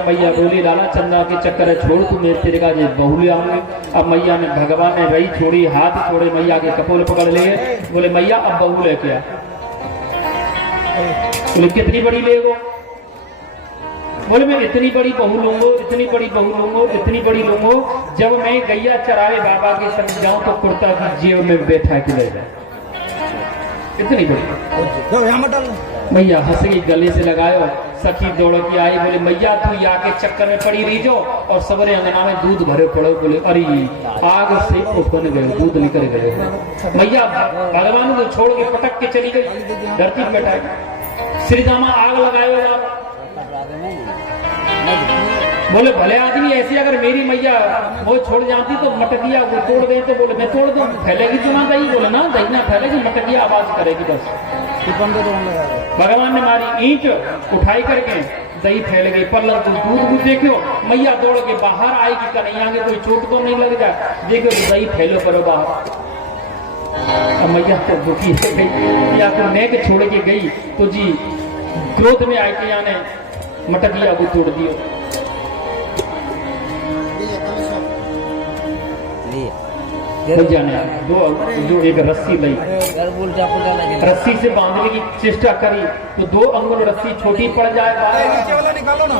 में मैया बोली लाला चंदा के चक्कर है छोड़ तू मेरे तेरे का बहू ले आऊंगी। अब मैया ने भगवान ने रही छोड़ी, हाथ छोड़े, मैया के कपोल पकड़ लिए, बोले मैया अब बहू लेके आ। बोले कितनी बड़ी ले गो? बोले मैं इतनी बड़ी बहू लूंगो, इतनी बड़ी बहू लूंगो, इतनी बड़ी लूंगो, जब मैं गैया चरावे बाबा के संग जाऊं तो कुर्ता की जेब में बैठा के ले जाए, इतनी बड़ी। मैया हंस गई, गले से लगायो। सखी दौड़ के आई, बोले मैया तू या के चक्कर में पड़ी रही जो और सबरे अंगना में दूध भरे पड़ो। बोले अरे आग से उत्पन्न गए, दूध निकल गए। मैया भगवान को छोड़ के पटक के चली गई, धरती पे बैठा। श्री दामा आग लगायो। बोले भले आदमी ऐसी अगर मेरी मैया वो छोड़ जाती तो मटकिया वो तोड़ देते। बोले मैं तोड़ दूं, फैलेगी तो ना दही? बोले ना दही ना फैलेगी, मटकिया आवाज करेगी बस। भगवान ने मारी ईंट उठाई करके दही फैल गई, पल्लर तो दूध देखो। मैया दौड़ के बाहर आएगी, कन्हैया के कोई चोट तो नहीं लग जाए, देखो दही फैलो करो बाहर। अब मैया तो दुखी हो गई, या तो नेक छोड़ के गई तो जी क्रोध में आई के याने मटकिया को तोड़ दियो। जो एक रस्सी लाई, रस्सी से बांधने की चेष्टा करी तो 2 अंगुल रस्सी छोटी पड़ जाए। निकालो ना।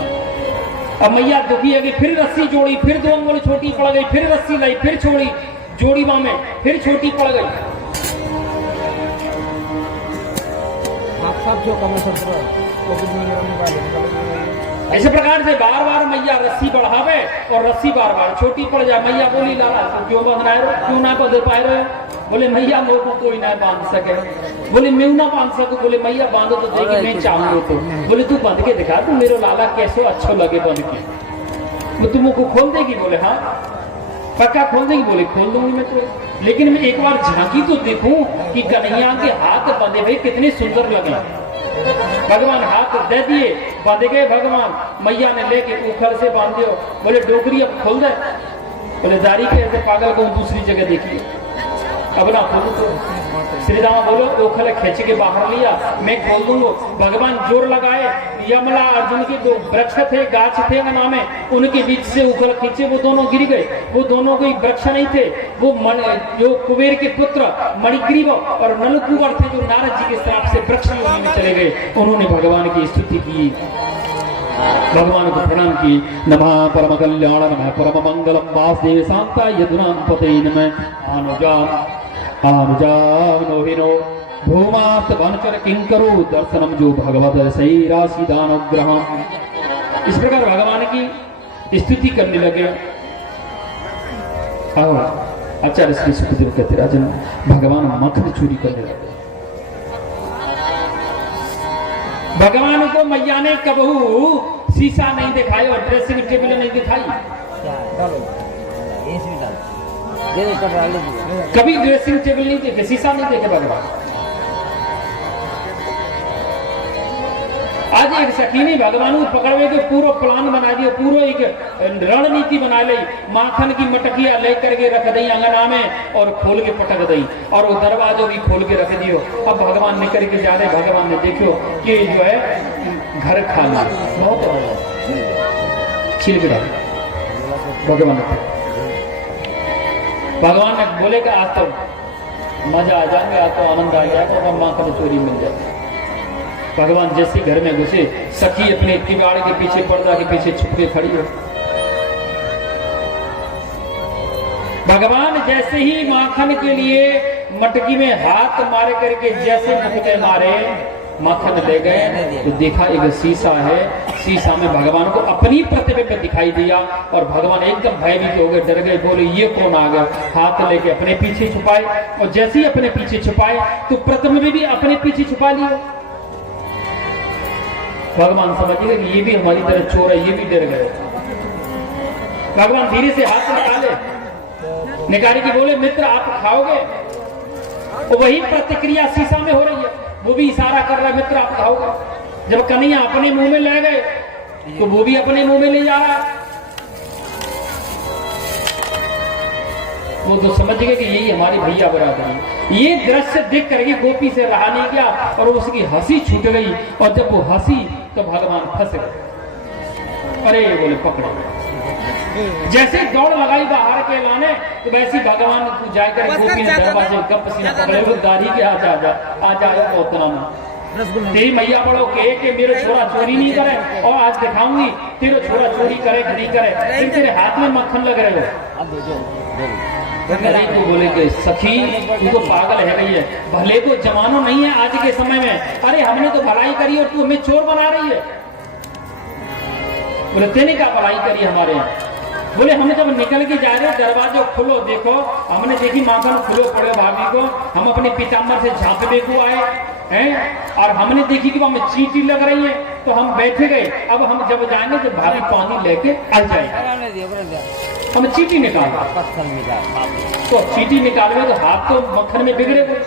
अब मैया दुखी है कि फिर रस्सी जोड़ी, फिर 2 अंगुल छोटी पड़ गई, फिर रस्सी लाई, फिर छोड़ी, जोड़ी में फिर छोटी पड़ गई। इस प्रकार से बार बार मैया रस्सी बढ़ावे और रस्सी बार बार छोटी पड़ जाए। मैया बोली लाला तो क्यों बांध रहे हो, क्यों ना बांध पाए रहे? बोले मैया मेरे को कोई ना बांध सके। बोले मैं ना बांध सकूं? बोले मैया बांधो तो देगी, मैं चाहूंगा तो। बोले तू बांध के दिखा, तू मेरा लाला कैसे अच्छा लगे बांध के, तो तुमको खोल देगी? बोले हाँ पक्का खोल देगी? बोले खोल दूंगी मैं तो, लेकिन मैं एक बार झांकी तो देखूं कि कन्हैया के हाथ बंधे हुए कितने सुंदर लगे। भगवान हाथ दे दिए, बांधे गए भगवान। मैया ने लेके उखल से बांध दियो। बोले डोकरी अब खोल दे। बोले जारी के ऐसे पागल को दूसरी जगह देखिए, अब ना खोल तो। श्री राम बोलो उखल खींच के बाहर लिया, मैं खोल दूंगा। भगवान जोर लगाए, यमला अर्जुन के 2 वृक्ष थे, गाछ थे अंगना में, उनके बीच से उखल खींचे, वो दोनों गिर गए। वो दोनों कोई वृक्ष नहीं थे, वो जो कुबेर के पुत्र मणिग्रीव और नलकुबर थे, जो नारद जी के श्राप से वृक्ष में चले गए। उन्होंने भगवान की स्तुति की, भगवान को प्रणाम की। नमः परम कल्याण, नमः परम मंगलम, वासुदेव शांताय यदुनाम पते नमः। अनुजानो भूमास्त वनचर किंकरो दर्शनम जो भगवत सही राशि दानुग्रहम। इस प्रकार भगवान की स्तुति करने लगे। और आचार्य श्री सुखदेव कहते राजन भगवान मक्खन चोरी करने लगे। भगवान को मैया ने कबहू शीशा नहीं दिखाया और ड्रेसिंग टेबल नहीं दिखाई, कभी ड्रेसिंग टेबल नहीं देखे, शीशा नहीं देखे भगवान। आज एक सखीनी भगवान को पकड़वे के पूरा प्लान बना दिया, पूरा एक रणनीति बना ली। माखन की मटकिया लेकर के रख दी अंगना में और खोल के पटक दी, और वो दरवाजो भी खोल के रख दियो। अब भगवान निकल के जा रहे, भगवान ने देखो कि जो है घर खाना बहुत छिल गिरा। भगवान ने बोले कि आज तो मजा आ जाएंगे, आज तो आनंद आ जाएगा, और माखन चोरी मिल जाएगी। भगवान जैसे घर में घुसे, सखी अपने किवाड़ के पीछे, पर्दा के पीछे छुप के खड़ी हो। भगवान जैसे ही माखन के लिए मटकी में हाथ मारे करके जैसे मटके मारे, माखन ले गए तो देखा एक शीशा है, शीशा में भगवान को अपनी प्रतिबिंब दिखाई दिया। और भगवान एकदम भयभीत हो गए, डर गए, बोले ये कौन आ गया? हाथ लेके अपने पीछे छुपाए, और जैसे ही अपने पीछे छुपाए तो प्रतिबिंब भी अपने पीछे छुपा लिया। भगवान समझ गए कि ये भी हमारी तरह चोर है, ये भी डर गए। भगवान धीरे से हाथ निकाले, निकाली की बोले मित्र आप खाओगे? और वही प्रतिक्रिया शीशा में हो रही है, वो भी इशारा कर रहा है मित्र आप खाओगे। जब कन्हैया अपने मुंह में ले गए तो वो भी अपने मुंह में ले जा रहा है। वो तो समझ गए कि यही हमारी भैया बराबरी। ये दृश्य देख करके गोपी से रहा नहीं गया और उसकी हंसी छूट गई, और जब वो हंसी तो भगवान फंस गए। अरे बोले पकड़ो। जैसे दौड़ लगाई बाहर के लाने तो वैसे भगवान तू जाकर गोपी ने दरवाजे गप पसीना पकड़े वो दाढ़ी के आ जा उतना तेरी मैया बड़ो के मेरे छोरा चोरी नहीं करे और आज दिखाऊंगी तेरे छोरा चोरी करे नहीं करे फिर तेरे हाथ में मक्खन लग रहे हो। तो बोले कि सखी तू तो पागल है गई है, भले तो जमाना नहीं है आज के समय में, अरे हमने तो भलाई करी और तू हमें चोर बना रही है। बोले तेने क्या भलाई करी हमारे यहाँ? बोले हम जब निकल के जा रहे दरवाजे खुलो देखो हमने देखी माखन खुलो पड़े भाभी को, हम अपने पीताम्बर से झांकने को आए हैं और हमने देखी कि वहां चींटी लग रही है तो हम बैठे गए। अब हम जब जाएंगे तो भाभी पानी लेके आ जाएंगे। हम चींटी निकाल तो चींटी निकाले तो हाथ तो मक्खन में बिगड़े गए।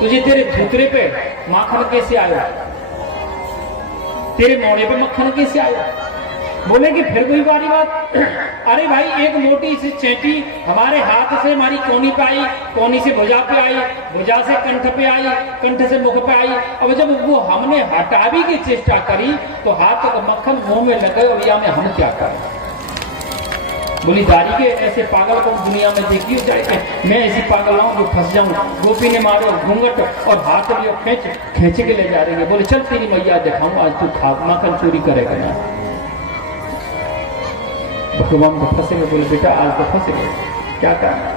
तुझे तेरे धूतरे पे माखन कैसे आया, तेरे मोड़े पे मक्खन कैसे आया? बोले कि फिर कोई बारी बात, अरे भाई एक मोटी सी चेंटी हमारे हाथ से हमारी कोनी पे आई, कोनी से भुजा पे आई, भुजा से कंठ पे आई, कंठ से मुख पे आई। अब जब वो हमने हटावी की चेष्टा करी तो हाथ तक मक्खन मुंह में लग गए और या में हम क्या करें? बोली दारी के ऐसे पागल को दुनिया में देखी हो जाए, मैं ऐसी पागल हूँ जो फंस जाऊं। गोपी ने मारो घूंघट और हाथ में खींच के ले जा रही है। बोले चल तेरी मैया दिखाऊं आज तू मक्खन चोरी करेगा ना। भगवान को फंसे गए, बोले बेटा आज तो फंसे गए, क्या करना?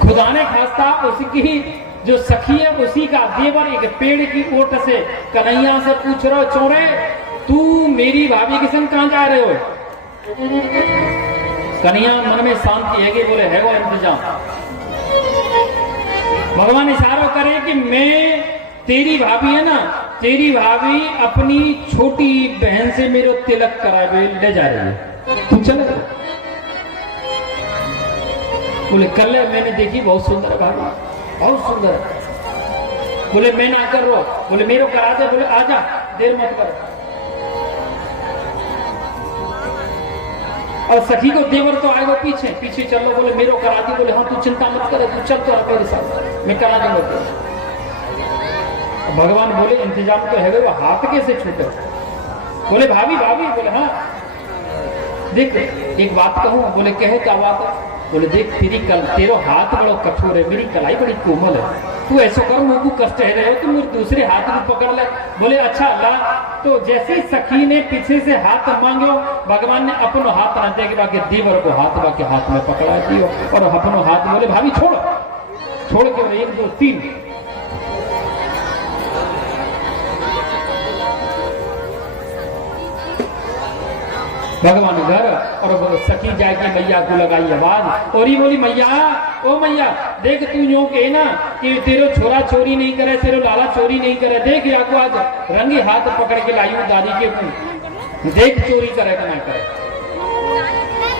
खुदा ने खास्ता उसकी जो सखी है उसी का देवर एक पेड़ की ओट से कन्हैया से पूछ रहा चोरे तू मेरी भाभी के संग कहां जा रहे हो? कन्हैया मन में शांति है कि बोले है वो इंतजाम। भगवान इशारा करे कि मैं तेरी भाभी है ना, तेरी भाभी अपनी छोटी बहन से मेरे तिलक करा ले जा रही है, तू चल। बोले कल मैंने देखी बहुत सुंदर भाभी, बहुत सुंदर। बोले मैं ना कर रो, बोले मेरे करा दे। बोले आजा देर मत कर। और सखी को देवर तो आएगा पीछे पीछे चल लो। बोले मेरे करा दी। बोले हाँ तू चिंता मत करे, तू चल तो मेरे साथ, मैं करा दूंगा। भगवान बोले इंतजाम तो है, वो हाथ कैसे छूटे? बोले भाभी भाभी। बोले हाँ देख एक बात कहूँ। बोले कहे क्या बात है? बोले देख तेरो हाथ बड़ो कठोर है, मेरी कलाई बड़ी कोमल है, तू ऐसा कर मुझको कष्ट है रहे हो तो मेरे दूसरे हाथ में पकड़ ले। बोले अच्छा ला। तो जैसे सखी ने पीछे से हाथ मांगो भगवान ने अपनो हाथ ना दे के बाकी देवर को हाथ में पकड़ा दियो और अपनो हाथ। बोले भाभी छोड़ छोड़ के 1 2 3 भगवान घर और सखी जाके मैया को लगाई आवाज और ही बोली मैया ओ मैया देख तू यूं कहे ना कि तेरो छोरा चोरी नहीं करे, तेरो लाला चोरी नहीं करे, देख या को आज रंगी हाथ पकड़ के लाई हूं दादी के मुंह, देख चोरी करे कि ना करे।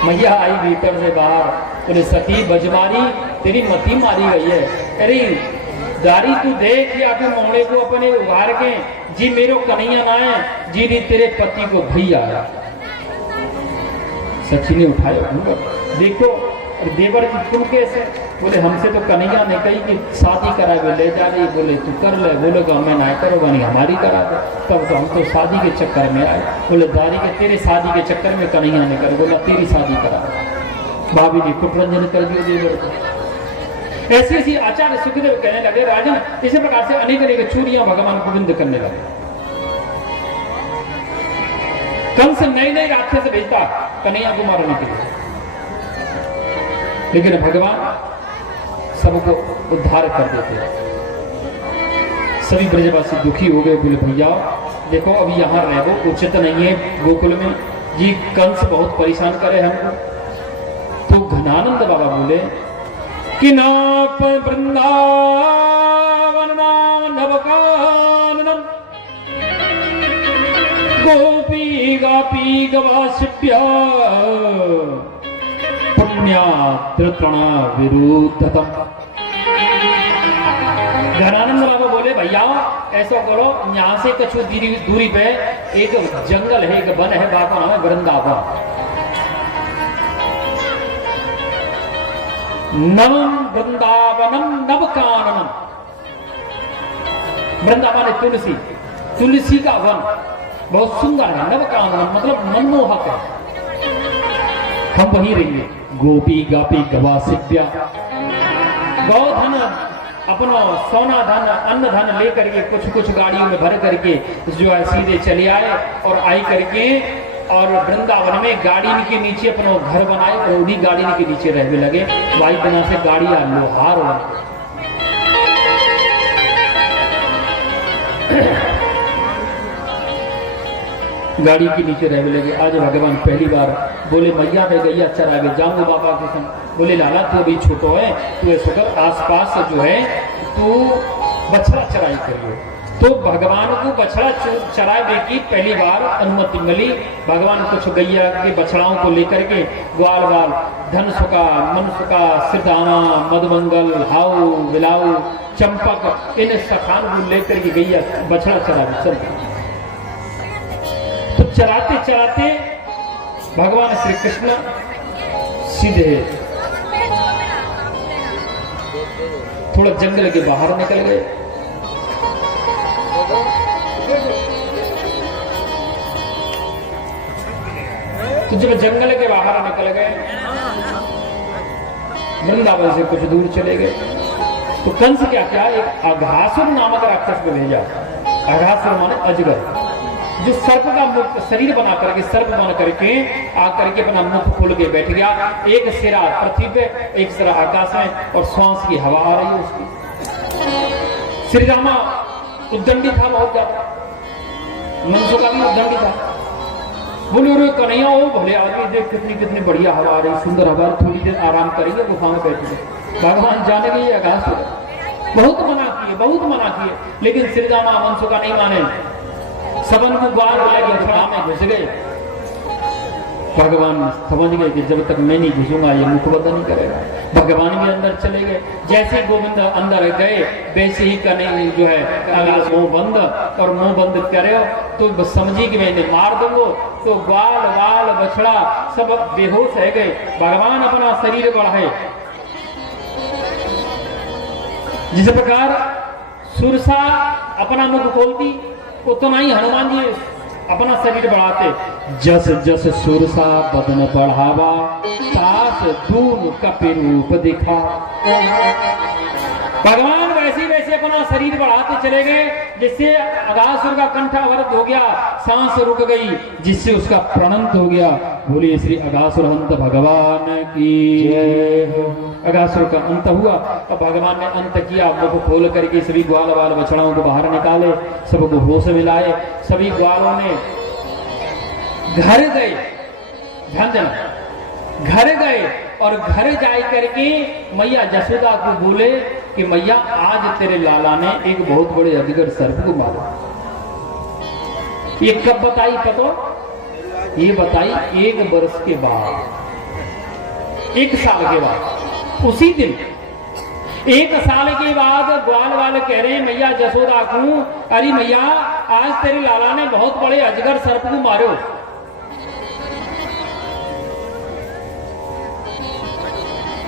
मैया आई भीतर से बाहर। बोले सखी बजमारी तेरी मती मारी गई है। अरे दारी तू देख या तू मोहड़े को अपने उगार के जी मेरो कन्हैया ना है जी तेरे पति को भैया। सखी ने उठाया देखो देवर जी तुम कैसे? बोले हमसे तो कन्हैया ने कही कि शादी करा के ले जा रही। बोले तू कर ले। बोले कि मैं ना करो नहीं हमारी करा दे। तब तो हम तो शादी के चक्कर में आए। बोले दारी के तेरे शादी के चक्कर में कन्हैया ने करे। बोला तेरी शादी करा। भाभी जी कुटरंजन कर दियो देवर को। ऐसी ऐसी आचार्य सुखदेव कहने लगे राजन इसी प्रकार से अनेक चूड़ियां भगवान गोविंद करने लगे। कंस नए रास्ते से भेजता कन्हैया को मारने के लिए, लेकिन भगवान सबको उद्धार कर देते। सभी ब्रजवासी दुखी हो गए। बोले भैया देखो अभी यहाँ रहो उचित नहीं है गोकुल में जी, कंस बहुत परेशान करे हमको। तो घनानंद बाबा बोले कि नाप वृंदावन नवकाननम गोपी गापी गवासिप्य पुण्यात्रणा विरुद्धतम। घनानंद बाबा बोले भैया ऐसा करो यहाँ से कुछ दूरी पे एक जंगल है, एक वन है, बाबा नाम है वृंदावन। नवम वृंदावनम नवकाननम। वृंदावन है तुलसी, तुलसी का वन बहुत सुंदर है, नवकानन मतलब मनमोहक है। हम वहीं रहेंगे। गोपी गापी गवा सिद्ध्या, गौधन अपना सोना धन अन्न धन लेकर के कुछ कुछ गाड़ियों में भर करके जो है सीधे चले आए और आई करके और वृंदावन में गाड़ी के नीचे अपना घर बनाए और उन्हीं गाड़ी के नीचे रहने लगे। वाई बना से गाड़ियां लोहार हो गाड़ी के नीचे रहने लगे। आज भगवान पहली बार बोले मैया मैं गैया चरावे जाऊंगा बाबा के संग। बोले लाला तू अभी छोटो है, तू ऐसा कर आसपास जो है तू बछड़ा चराई करियो। तो भगवान को बछड़ा चरावे की पहली बार अनुमति मिली। भगवान कुछ गैया के बछड़ाओं को लेकर के ग्वाल वाल धन सुका मन सुका सिरदाना मधुमंगल हाउ बिलाऊ चंपक इन सखान को लेकर के गैया बछड़ा चरावे चलते। तो चराते चराते भगवान श्री कृष्ण सीधे थोड़ा जंगल के बाहर निकल गए। तो जब जंगल के बाहर निकल गए, वृंदावन से कुछ दूर चले गए, तो कंस क्या किया, एक अघासुर नामक राक्षस को भेजा। अघासुर माने अजगर, जो सर्प का मुख शरीर बना करके सर्प बना करके आकर के अपना मुख खोल के बैठ गया। एक सिरा पृथ्वी पे, एक सिरा आकाश में, और सांस की हवा आ रही है उसकी। श्री रामा उद्दंडी था बहुत ज्यादा, मनसो का भी उद्दंडी था। बोले रे कन्हैया हो भले आदमी, देख कितनी कितनी बढ़िया हवा आ रही, सुंदर हवा, थोड़ी देर आराम करेंगे गुफा में बैठेंगे। भगवान जाने के ये अघासुर बहुत मना किए, लेकिन श्री रामा मनसो का नहीं माने। सबन को बार लगे खड़ा में घुस गए। भगवान समझ गए कि जब तक मैं नहीं घुसूंगा ये मुख बंद नहीं करेगा। भगवान भी अंदर चले गए। जैसे गोविंद अंदर गए वैसे ही कन्हैया जो है अगर मुंह बंद और मुंह बंद करे तो समझी कि मैंने मार दूंगो। तो ग्वाल वाल बछड़ा सब बेहोश रह गए। भगवान अपना शरीर बढ़ाए। जिस प्रकार सुरसा अपना मुख खोलती उतना ही हनुमान जी अपना शरीर बढ़ाते। जस जस सुरसा बदन बढ़ावा, तास दून कपि रूप दिखा। भगवान वैसे वैसे अपना शरीर बढ़ाते चले गए, जिससे अघासुर का कंठ अवरुद्ध हो गया, सांस रुक गई, जिससे उसका प्रणंत हो गया। बोलिए श्री अघासुर हंत भगवान की जय। अघासुर का अंत हुआ। अब भगवान ने अंत किया, मुख खोल करके सभी ग्वाल वाल बछड़ाओं को बाहर निकाले, सबको होश मिलाए। सभी ग्वालों ने घर गए, ध्यान देना, घर गए और घर जाए करके मैया जसोदा को बोले कि मैया आज तेरे लाला ने एक बहुत बड़े अजगर सर्प को मारा। ये कब बताई पतो? ये बताई 1 वर्ष के बाद, 1 साल के बाद। उसी दिन 1 साल के बाद ग्वाल वाले कह रहे हैं मैया जसोदा को, अरे मैया आज तेरे लाला ने बहुत बड़े अजगर सर्प को मारो।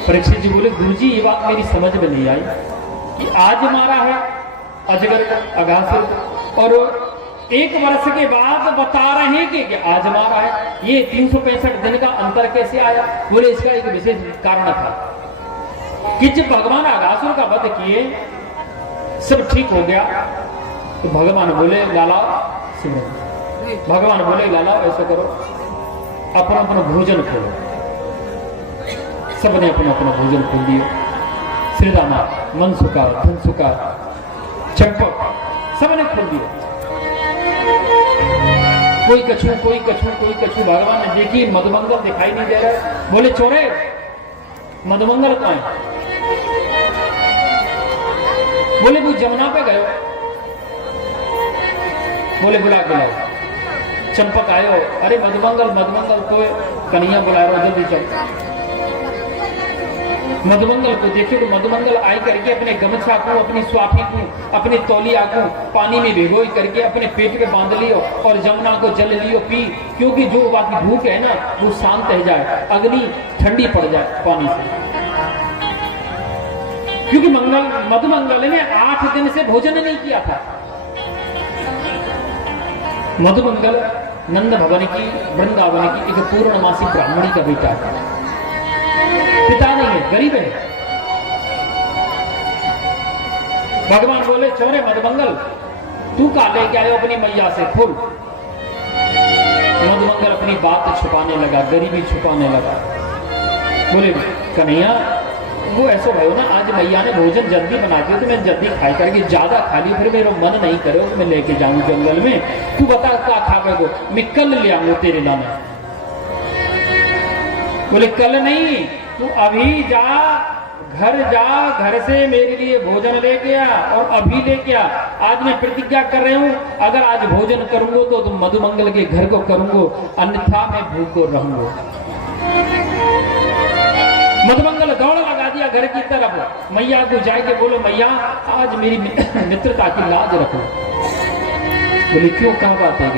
परीक्षित जी बोले गुरुजी ये बात मेरी समझ में नहीं आई कि आज मारा है अजगर को, अघासुर को, और 1 वर्ष के बाद बता रहे हैं कि आज मारा है। ये 365 दिन का अंतर कैसे आया? बोले इसका एक विशेष कारण था कि जब भगवान अघासुर का वध किए, सब ठीक हो गया, तो भगवान बोले लाला सिमरन, भगवान बोले लाला ऐसा करो, अपना अपना भोजन खोलो। सबने अपना अपना भोजन खोल दिया। श्री रामा मन सुखा धन सुखा चंपक सबने खोल दिया। कोई कछू कोई कछू कोई कछू। भगवान ने देखी मधुमंगल दिखाई नहीं दे रहा। बोले चोरे मधुमंगल कहाँ है? बोले वो जमुना पे गए। बोले बुला के लाओ। चंपक आयो, अरे मधुमंगल मधुमंगल को कन्हैया बुला रहा, जल्दी चल। मधुमंगल को देखे तो मधुमंगल आई करके अपने गमछा को, अपनी स्वाफी को, अपने तौलिया को पानी में भिगोई करके अपने पेट पे बांध लियो और जमुना को जल लियो पी, क्योंकि जो बाकी भूख है ना वो शांत रह जाए, अग्नि ठंडी पड़ जाए पानी से। क्योंकि मधुमंगल ने 8 दिन से भोजन नहीं किया था। मधुमंगल नंद भवन की वृंदावन की एक पूर्णमासी ब्राह्मणी का बेटा है, पिता नहीं है, गरीब है। भगवान बोले चोरे मधुमंगल तू का लेके आयो अपनी मैया से फूल। मधुमंगल अपनी बात छुपाने लगा, गरीबी छुपाने लगा। बोले कन्हैया वो ऐसा भयो ना, आज मैया ने भोजन जल्दी बना दिया तो मैं जल्दी खाई करके ज्यादा खा ली, फिर मेरा मन नहीं करे तो मैं लेके जाऊं जंगल में, तू बता क्या खावे को, मैं कल ले आऊंगा तेरे लाने। बोले कल नहीं, तू अभी जा, घर जा, घर से मेरे लिए भोजन लेके आ और अभी लेके आ। आज मैं प्रतिज्ञा कर रही हूं, अगर आज भोजन करूंगा तो तुम मधुमंगल के घर को करूंगा, अन्यथा मैं भूखो रहूंगा। मधुमंगल दौड़ लगा दिया घर की तरफ। मैया को जाके बोलो मैया आज मेरी मित्रता की लाज रखो। बोले क्यों, क्या बात है?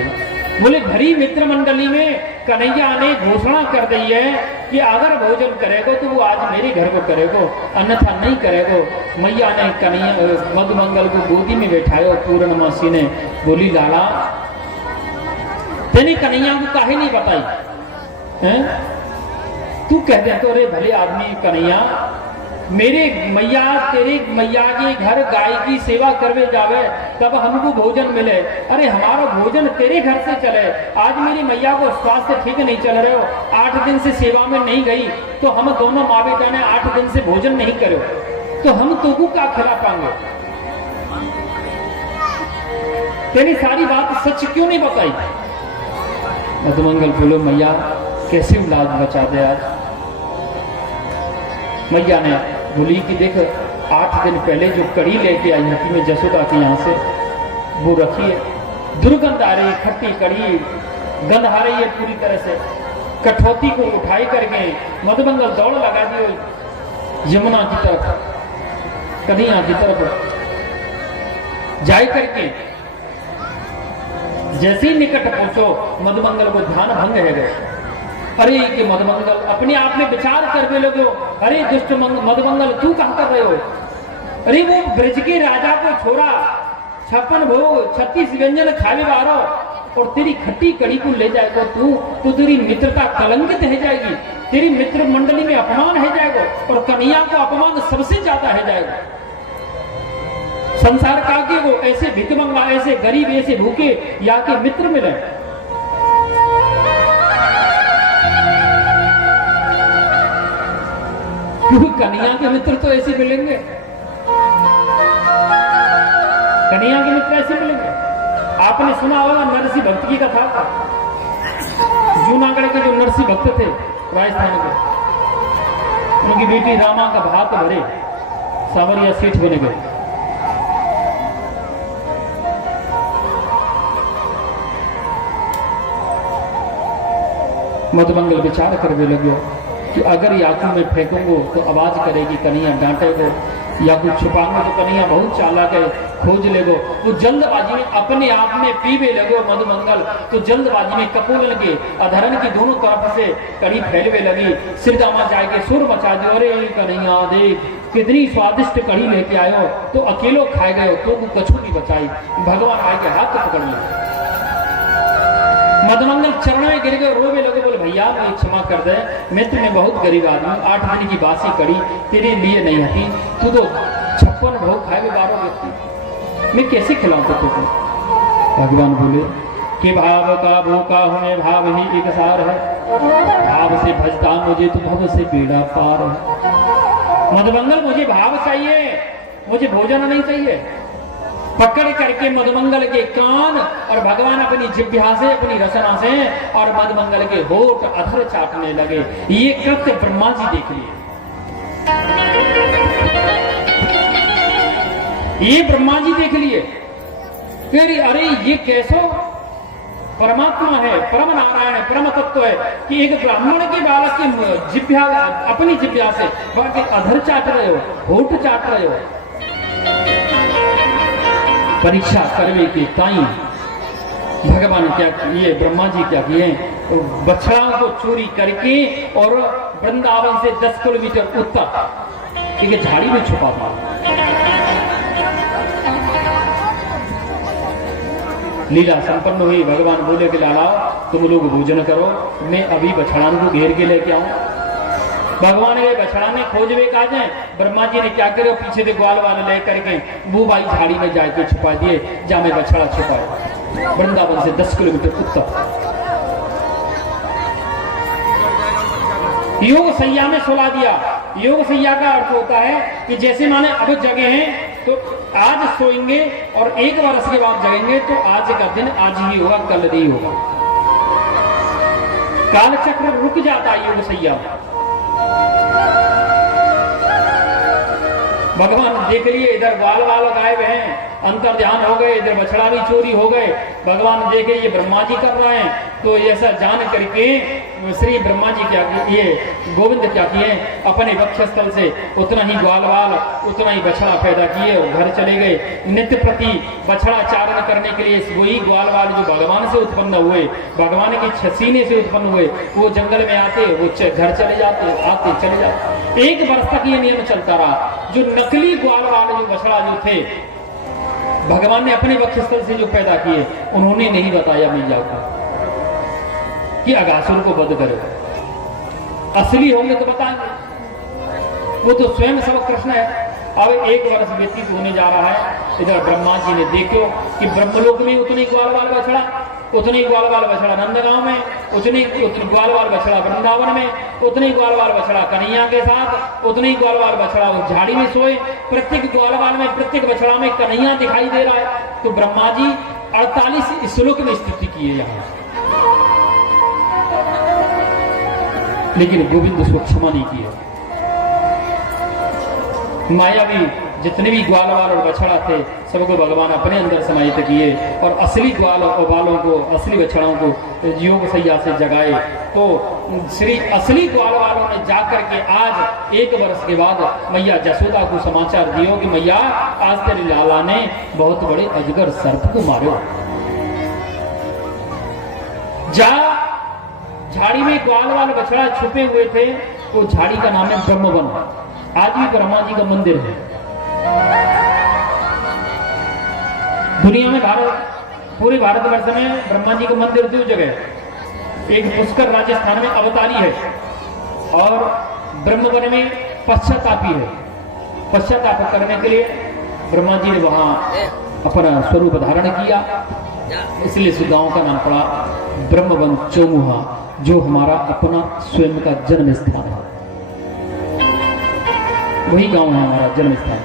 बोले भरी मित्र मंडली में कन्हैया ने घोषणा कर दी है कि अगर भोजन करेगो तो वो आज मेरे घर को करेगो, अन्यथा नहीं करेगो। मैया ने कन्हैया मधुमंगल को गोदी में बैठाया। पूर्णमासी ने बोली लाला तेने कन्हैया को काहे नहीं बताई हैं? तू कह दे तो अरे भले आदमी कन्हैया, मेरे मैया तेरे मैया के घर गाय की सेवा करवे जावे तब हमको भोजन मिले। अरे हमारा भोजन तेरे घर से चले। आज मेरी मैया को स्वास्थ्य ठीक नहीं चल रहे हो, 8 दिन से सेवा में नहीं गई, तो हम दोनों माँ बेटा ने 8 दिन से भोजन नहीं करे, तो हम तुमको क्या खिला पाएंगे? तेरी सारी बात सच क्यों नहीं बताई? मधुमंगल बोलो मैया कैसे लाज बचा दे आज। मैया ने बोली कि देख 8 दिन पहले जो कड़ी लेके आई थी मैं जसोदा के यहाँ से, वो रखी है, दुर्गंध आ रही है, खट्टी कड़ी गंध आ रही है पूरी तरह से। कठौती को उठाई करके मधुमंगल दौड़ लगा दी यमुना की तरफ, कन्हैया की तरफ जाए करके। जैसे ही निकट पहुंचो मधुमंगल को ध्यान भंग है गए। अरे कि मधुमंगल अपने आप में विचार करने लगे, अरे दुष्ट मधुमंगल तू कहां कर रहे हो? अरे वो ब्रज के राजा को छोड़ा 56 भोग 36 व्यंजन खाने वाला और तेरी खट्टी कड़ी को ले जाएगा तू, तो तेरी मित्रता कलंकित है जाएगी, तेरी मित्र मंडली में अपमान है जाएगा, और कन्हैया को अपमान सबसे ज्यादा है जाएगा। संसार का के वो ऐसे भिकमंगा, ऐसे गरीब, ऐसे भूखे या के मित्र मिले। क्योंकि कन्हैया के मित्र तो ऐसे मिलेंगे, कन्हैया के मित्र ऐसे मिलेंगे। आपने सुना होगा नरसिंह भक्त की कथा, जूनागढ़ के जो नरसिंह भक्त थे राजस्थान के, उनकी बेटी रामा का भात भरे सावरिया सेठ बने गए। मधुमंगल विचार करने लगे कि अगर याकू में फेंकूंगो तो आवाज करेगी कन्हैया, डांटेगो, या कुछ छुपाऊंगा तो कन्हैया बहुत चालाक है, खोज लेगो। वो जल्दबाजी में अपने आप में पीवे लगो मधुमंगल, तो जल्दबाजी में कपूलन के अधरण की दोनों तरफ से कड़ी फैलवे लगी। सिरदामा जाके सुर मचा दियो, अरे कन्हैया देख कितनी स्वादिष्ट कड़ी लेके आयो, तो अकेलो खाए गए तो कछु नहीं बचाई। भगवान आए के हाथ पकड़ लिया। मधुमंगल चरण में गिर गए, रोवे लगे, बोले भैया मैं क्षमा कर दे, मित्र में बहुत गरीब आदमी, 8 दिन की बासी कड़ी तेरे लिए नहीं हती, तू तो 56 भोग खाए 12 व्यक्ति, मैं कैसे खिलाऊं तुझको? भगवान बोले कि भाव का भूखा होने भाव ही एक सार है, भाव से भजता मुझे तो भव से बेड़ा पार है। मधुमंगल मुझे भाव चाहिए, मुझे भोजन नहीं चाहिए। पकड़ करके मधुमंगल के कान और भगवान अपनी जिह्वा से, अपनी रचना से और मधुमंगल के होठ अधर चाटने लगे। ये कृत्य ब्रह्मा जी देख लिए, ये ब्रह्मा जी देख लिए। फिर अरे ये कैसो परमात्मा है, परम नारायण है, परम तत्व है कि एक ब्राह्मण के बालक की जिह्वा, अपनी जिह्वा से अधर चाट रहे हो, होठ चाट रहे हो। परीक्षा करवे के ताई भगवान क्या किए, ब्रह्मा जी क्या किए, तो बछड़ाओं को चोरी करके और वृंदावन से 10 किलोमीटर उत्तर एक झाड़ी में छुपा था। लीला संपन्न हुई। भगवान बोले कि लालाओ तुम लोग भोजन करो, मैं अभी बछड़ान को घेर के लेके आऊं। भगवान ये बछड़ाने खोजवे का जाए, ब्रह्मा जी ने क्या करे, पीछे से ग्वाल वाले ले करके वो भाई झाड़ी में जाके छुपा दिए, जहां में बछड़ा छुपा है, वृंदावन से 10 किलोमीटर उत्तर। योग सैया में सुला दिया। योग सैया का अर्थ होता है कि जैसे माने अब जगे हैं तो आज सोएंगे और 1 वर्ष के बाद जगेंगे, तो आज का दिन आज ही होगा, कल नहीं होगा। कालचक्र रुक जाता है योग सैया। भगवान देख लिए इधर बाल गायब हैं, अंतर ध्यान हो गए, इधर बछड़ा भी चोरी हो गए। भगवान देखे ये ब्रह्मा जी कर रहे हैं, तो ऐसा जान करके श्री ब्रह्मा जी क्या किए, गोविंद क्या किए, अपने वक्षस्थल से उतना ही ग्वाल उतना ही बछड़ा पैदा किए और घर चले गए। नित्य प्रति बछड़ा चारण करने के लिए वही ग्वाल जो भगवान से उत्पन्न हुए, भगवान के छसीने से उत्पन्न हुए, वो जंगल में आते, वो घर चले जाते, आते चले जाते। 1 वर्ष तक ये नियम चलता रहा। जो नकली ग्वाल जो बछड़ा जो थे, भगवान ने अपने वक्षस्थल से जो पैदा किए, उन्होंने नहीं बताया मैया को कि अगासुर को वध करो। असली होंगे तो बताएंगे, वो तो स्वयं सब कृष्ण है। अब 1 वर्ष व्यतीत होने जा रहा है। इधर ब्रह्मा जी ने देखो कि ब्रह्मलोक में उतनी ग्वाल बछड़ा, उतनी ग्वाल बछड़ा नंदगांव में, उतनी ग्वाल बछड़ा वृंदावन में, उतनी ग्वाल बछड़ा कन्हैया के साथ, उतनी ग्वाल बछड़ा उस झाड़ी में सोए। प्रत्येक ग्वाल में, प्रत्येक बछड़ा में कन्हैया दिखाई दे रहा है। तो ब्रह्मा जी 48 श्लोक में स्थिति की है यहाँ, लेकिन गोविंद उसको क्षमा नहीं किया। मायावी जितने भी ग्वाल और बछड़ा थे, सबको भगवान अपने अंदर समाहित किए और असली ग्वाल और बालों को, असली बछड़ों को योग सैया से जगाए। तो श्री असली ग्वाल वालों ने जाकर के आज 1 वर्ष के बाद मैया जसोदा को समाचार दियो कि मैया आज तेरे लाला ने बहुत बड़े अजगर सर्प को मारो। जा झाड़ी में ग्वाल बछड़ा छुपे हुए थे, वो झाड़ी का नाम है ब्रह्मवन। आज भी ब्रह्मा जी का मंदिर है। दुनिया में पूरे भारतवर्ष में ब्रह्मा जी का मंदिर 2 जगह। एक पुष्कर राजस्थान में अवतारी है और ब्रह्मवन में पश्चातापी है। पश्चाताप करने के लिए ब्रह्मा जी ने वहां अपना स्वरूप धारण किया, इसलिए इस गांव का नाम पड़ा ब्रह्मवन चौमुहा, जो हमारा अपना स्वयं का जन्म स्थान है। वही गांव है हमारा जन्म स्थान।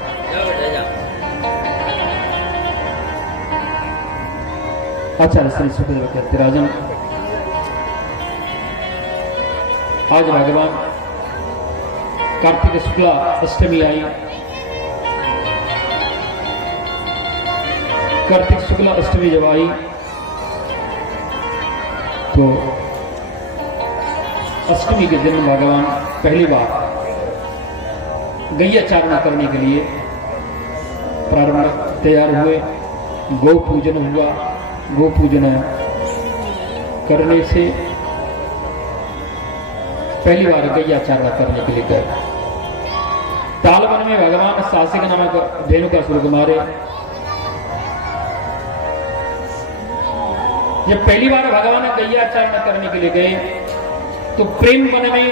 आचार्य श्री सुखदेव कहते राजन, आज भगवान कार्तिक शुक्ला अष्टमी आई। कार्तिक शुक्ला अष्टमी जब आई तो अष्टमी के दिन भगवान पहली बार गैया चारणा करने के लिए प्रारंभ तैयार हुए। गौ पूजन हुआ। गौ पूजन करने से पहली बार गैया चारणा करने के लिए गए। तालवन में भगवान सासिक नामक धेनुकासुर को मारे। जब पहली बार भगवान गैया चारणा करने के लिए गए तो प्रेम वन में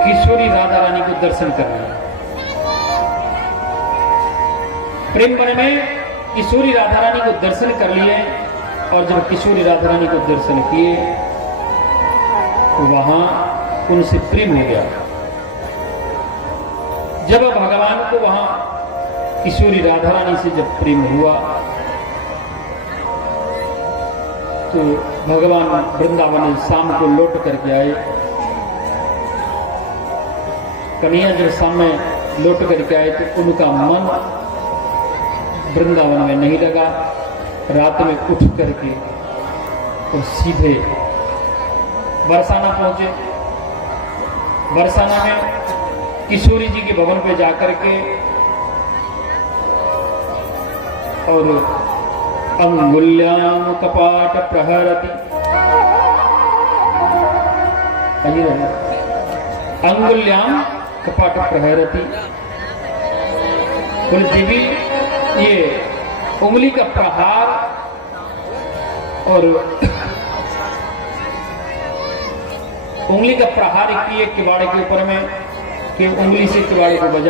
किशोरी राधा रानी को दर्शन कर लिया। प्रेम वन में किशोरी राधा रानी को दर्शन कर लिए और जब किशोरी राधा रानी को दर्शन किए तो वहां उनसे प्रेम हो गया। जब भगवान को वहां किशोरी राधा रानी से जब प्रेम हुआ तो भगवान वृंदावन शाम को लौट करके आए। कन्हैया जब शाम में लौट करके आए तो उनका मन वृंदावन में नहीं लगा। रात में उठ करके और सीधे बरसाना पहुंचे। बरसाना में किशोरी जी के भवन पे जाकर के और अंगुल्याम कपाट प्रहरति, अंगुल्याम कपाट प्रहरति, बोले देवी ये उंगली का प्रहार और उंगली का प्रहार किए किवाड़े के ऊपर में कि उंगली से किवाड़े को बजा